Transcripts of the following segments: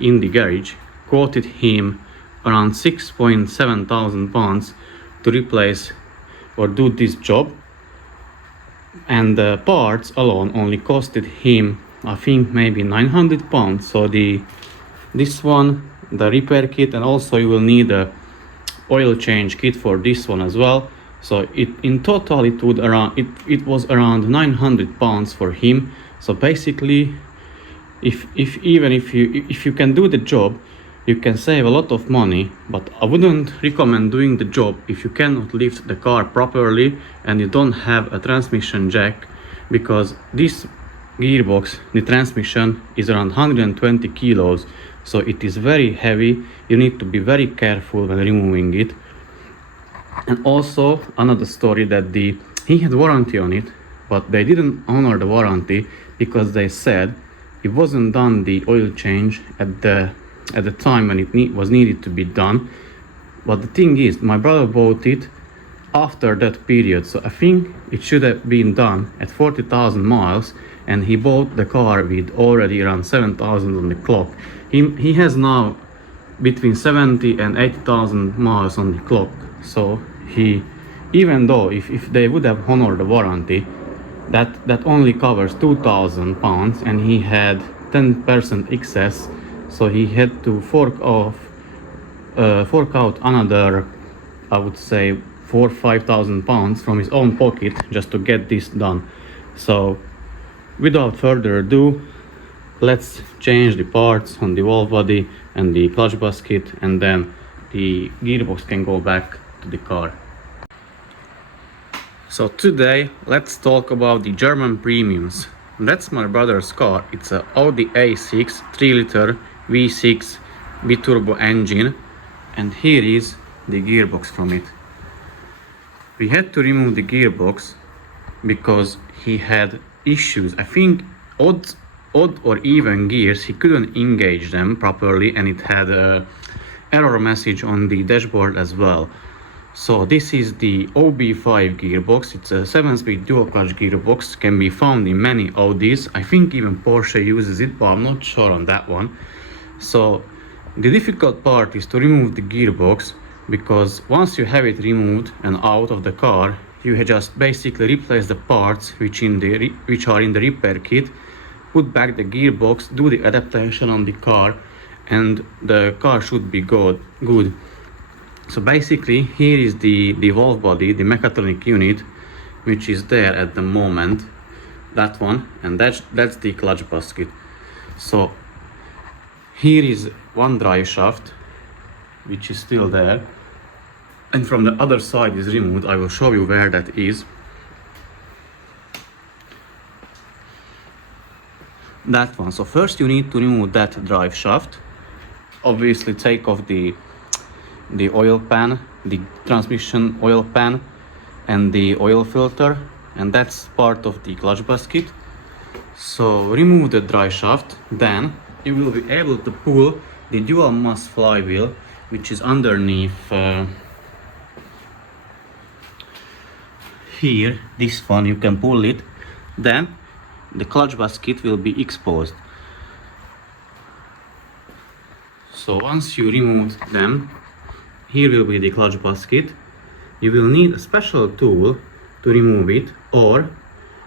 in the garage quoted him around 6.7 thousand pounds to replace or do this job, and the parts alone only costed him, I think, maybe 900 pounds. So this one, the repair kit, and also you will need a oil change kit for this one as well. So in total it was around 900 pounds for him. So basically, if you can do the job, you can save a lot of money. But I wouldn't recommend doing the job if you cannot lift the car properly and you don't have a transmission jack, because this gearbox, the transmission, is around 120 kilos, so it is very heavy. You need to be very careful when removing it. And also another story, that he had warranty on it, but they didn't honor the warranty because they said it wasn't done the oil change at the time when it was needed to be done. But the thing is, my brother bought it after that period, so I think it should have been done at 40,000 miles, and he bought the car with already around 7,000 on the clock. He has now between 70 and 80,000 miles on the clock. So even though if they would have honored the warranty, that only covers 2,000 pounds, and he had 10% excess, so he had to fork out another, I would say, 4,000-5,000 pounds from his own pocket just to get this done. So without further ado, let's change the parts on the valve body and the clutch basket, and then the gearbox can go back to the car. So today let's talk about the German premiums. That's my brother's car. It's a Audi A6 3-liter V6 biturbo engine, and here is the gearbox from it. We had to remove the gearbox because he had issues. I think odd or even gears, he couldn't engage them properly, and it had a error message on the dashboard as well. So this is the OB5 gearbox. It's a 7-speed dual clutch gearbox, can be found in many Audis. I think even Porsche uses it, but I'm not sure on that one. So the difficult part is to remove the gearbox, because once you have it removed and out of the car, you just basically replace the parts which are in the repair kit, put back the gearbox, do the adaptation on the car, and the car should be good. So basically, here is the valve body, the mechatronic unit, which is there at the moment, that one, and that's the clutch basket. So here is one drive shaft, which is still there, and from the other side is removed. I will show you where that is. That one. So first you need to remove that drive shaft. Obviously take off the oil pan, the transmission oil pan, and the oil filter, and that's part of the clutch basket. So remove the drive shaft, then you will be able to pull the dual mass flywheel, which is underneath here. This one, you can pull it, then the clutch basket will be exposed. So once you remove them, here will be the clutch basket. You will need a special tool to remove it, or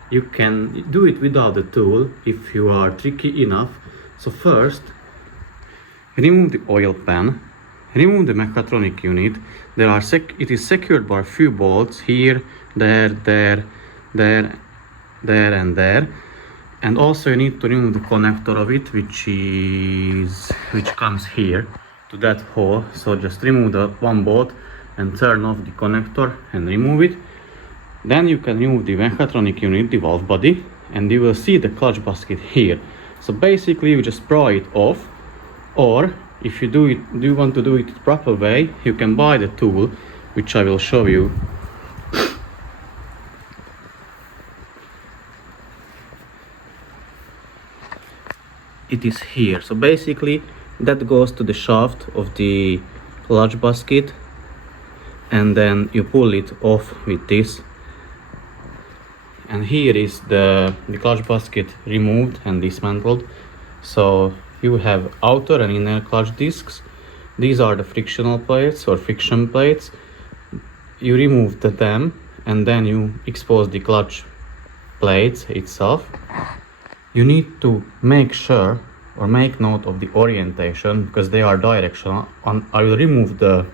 you can do it without the tool if you are tricky enough. So first, remove the oil pan, remove the mechatronic unit. It is secured by a few bolts here, there, and there. And also you need to remove the connector of it, which comes here to that hole. So just remove the one bolt and turn off the connector and remove it. Then you can remove the mechatronic unit, the valve body, and you will see the clutch basket here. So basically you just pry it off, or if you want to do it the proper way, you can buy the tool, which I will show you. It is here. So basically that goes to the shaft of the clutch basket, and then you pull it off with this. And here is the clutch basket removed and dismantled. So you have outer and inner clutch discs. These are the frictional plates or friction plates. You remove them and then you expose the clutch plates itself. You need to make sure or make note of the orientation because they are directional. I will remove the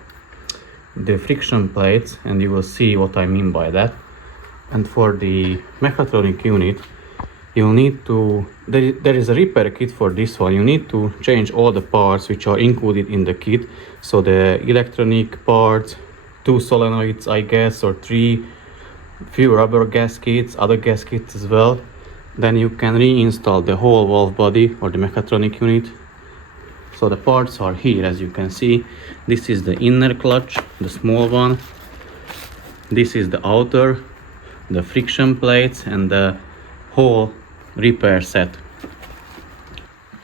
friction plates and you will see what I mean by that. And for the mechatronic unit, you'll need to, there is a repair kit for this one. You need to change all the parts which are included in the kit. So the electronic parts, 2 solenoids I guess, or 3, few rubber gaskets, other gaskets as well. Then you can reinstall the whole valve body or the mechatronic unit. So the parts are here, as you can see. This is the inner clutch, the small one. This is the outer, the friction plates, and the whole repair set.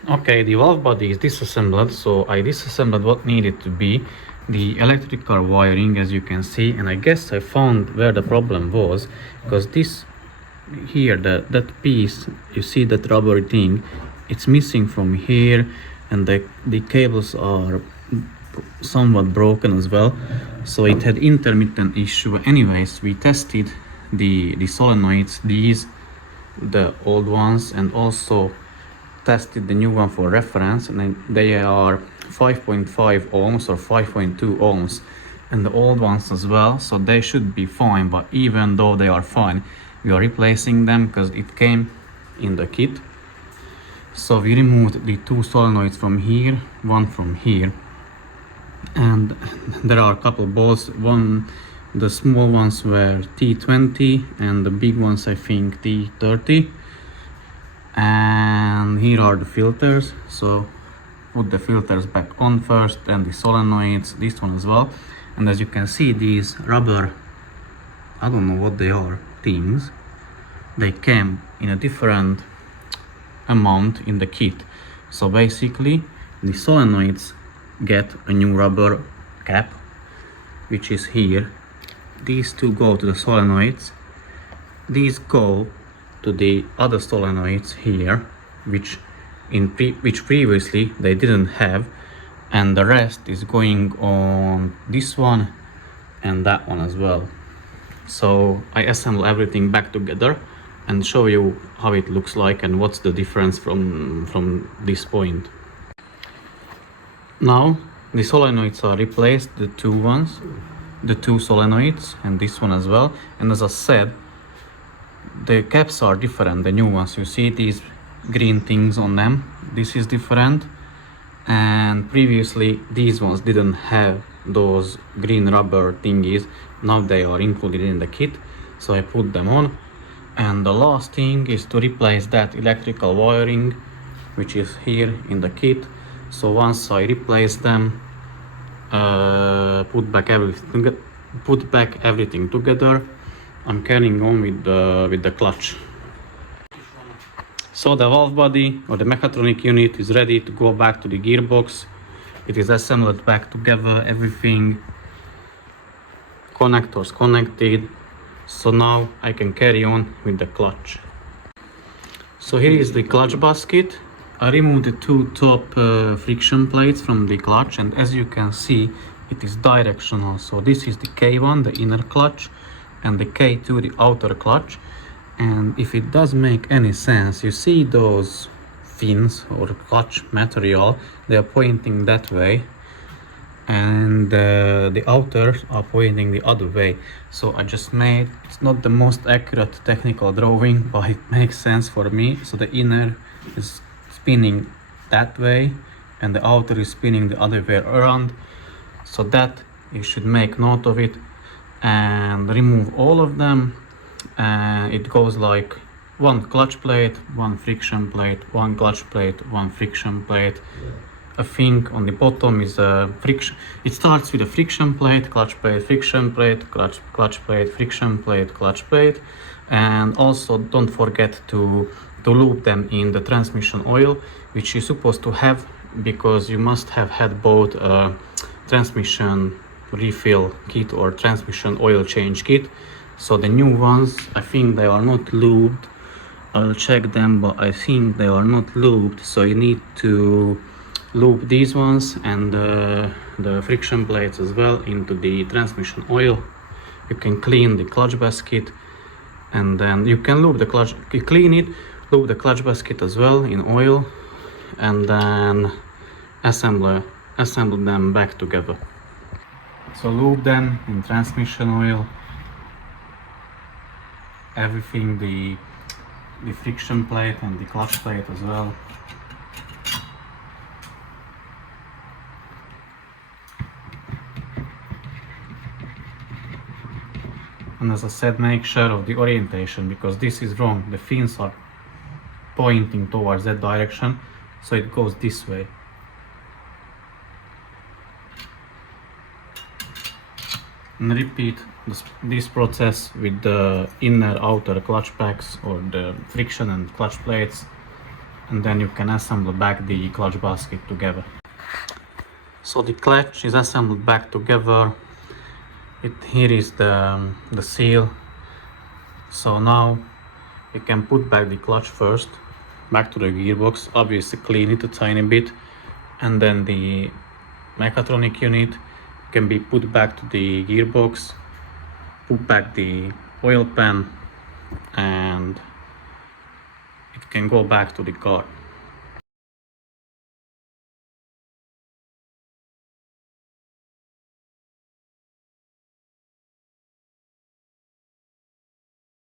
Okay, the valve body is disassembled, so I disassembled what needed to be. The electrical wiring, as you can see, and I guess I found where the problem was, because this here, that piece, you see that rubber thing, it's missing from here, and the cables are somewhat broken as well, so it had intermittent issue. Anyways, we tested the solenoids, the old ones, and also tested the new one for reference, and they are 5.5 ohms or 5.2 ohms, and the old ones as well, so they should be fine. But even though they are fine, we are replacing them because it came in the kit. So we removed the 2 solenoids from here, one from here, and there are a couple balls. The small ones were T20 and the big ones I think T30. And here are the filters, so put the filters back on first, and the solenoids, this one as well. And as you can see, these rubber, I don't know what they are, things, they came in a different amount in the kit. So basically the solenoids get a new rubber cap, which is here. These 2 go to the solenoids, these go to the other solenoids here, which previously they didn't have, and the rest is going on this one and that one as well. So I assemble everything back together and show you how it looks like and what's the difference from this point. Now the solenoids are replaced, the 2 ones, the 2 solenoids, and this one as well. And as I said, the caps are different, the new ones. You see these green things on them, this is different, and previously these ones didn't have those green rubber thingies. Now they are included in the kit, so I put them on. And the last thing is to replace that electrical wiring, which is here in the kit. So once I replace them, put back everything together, I'm carrying on with the clutch. So the valve body or the mechatronic unit is ready to go back to the gearbox. It is assembled back together, everything, connectors connected. So now I can carry on with the clutch. So here is the clutch basket. I removed the 2 top friction plates from the clutch, and as you can see, it is directional. So this is the K1, the inner clutch, and the K2, the outer clutch. And if it does make any sense, you see those fins or clutch material, they are pointing that way, and the outers are pointing the other way. So I just made, it's not the most accurate technical drawing, but it makes sense for me. So the inner is spinning that way and the outer is spinning the other way around, so that you should make note of it and remove all of them. And it goes like 1 clutch plate, 1 friction plate, 1 clutch plate, 1 friction plate. I think on the bottom is a friction. It starts with a friction plate, clutch plate, friction plate, clutch plate, friction plate, clutch plate. And also don't forget to lube them in the transmission oil, which you're supposed to have, because you must have had both a transmission refill kit or transmission oil change kit. So the new ones, I think they are not lubed. I'll check them, but I think they are not lubed, so you need to lube these ones and the friction plates as well into the transmission oil. You can clean the clutch basket, and then you can lube the clutch, clean it, lube the clutch basket as well in oil, and then assemble them back together. So lube them in transmission oil, everything, the friction plate and the clutch plate as well. And as I said, make sure of the orientation, because this is wrong. The fins are pointing towards that direction, so it goes this way. And repeat this process with the inner outer clutch packs or the friction and clutch plates, and then you can assemble back the clutch basket together. So the clutch is assembled back together. Here is the seal. So now you can put back the clutch first, back to the gearbox, obviously clean it a tiny bit, and then the mechatronic unit can be put back to the gearbox, put back the oil pan, and it can go back to the car.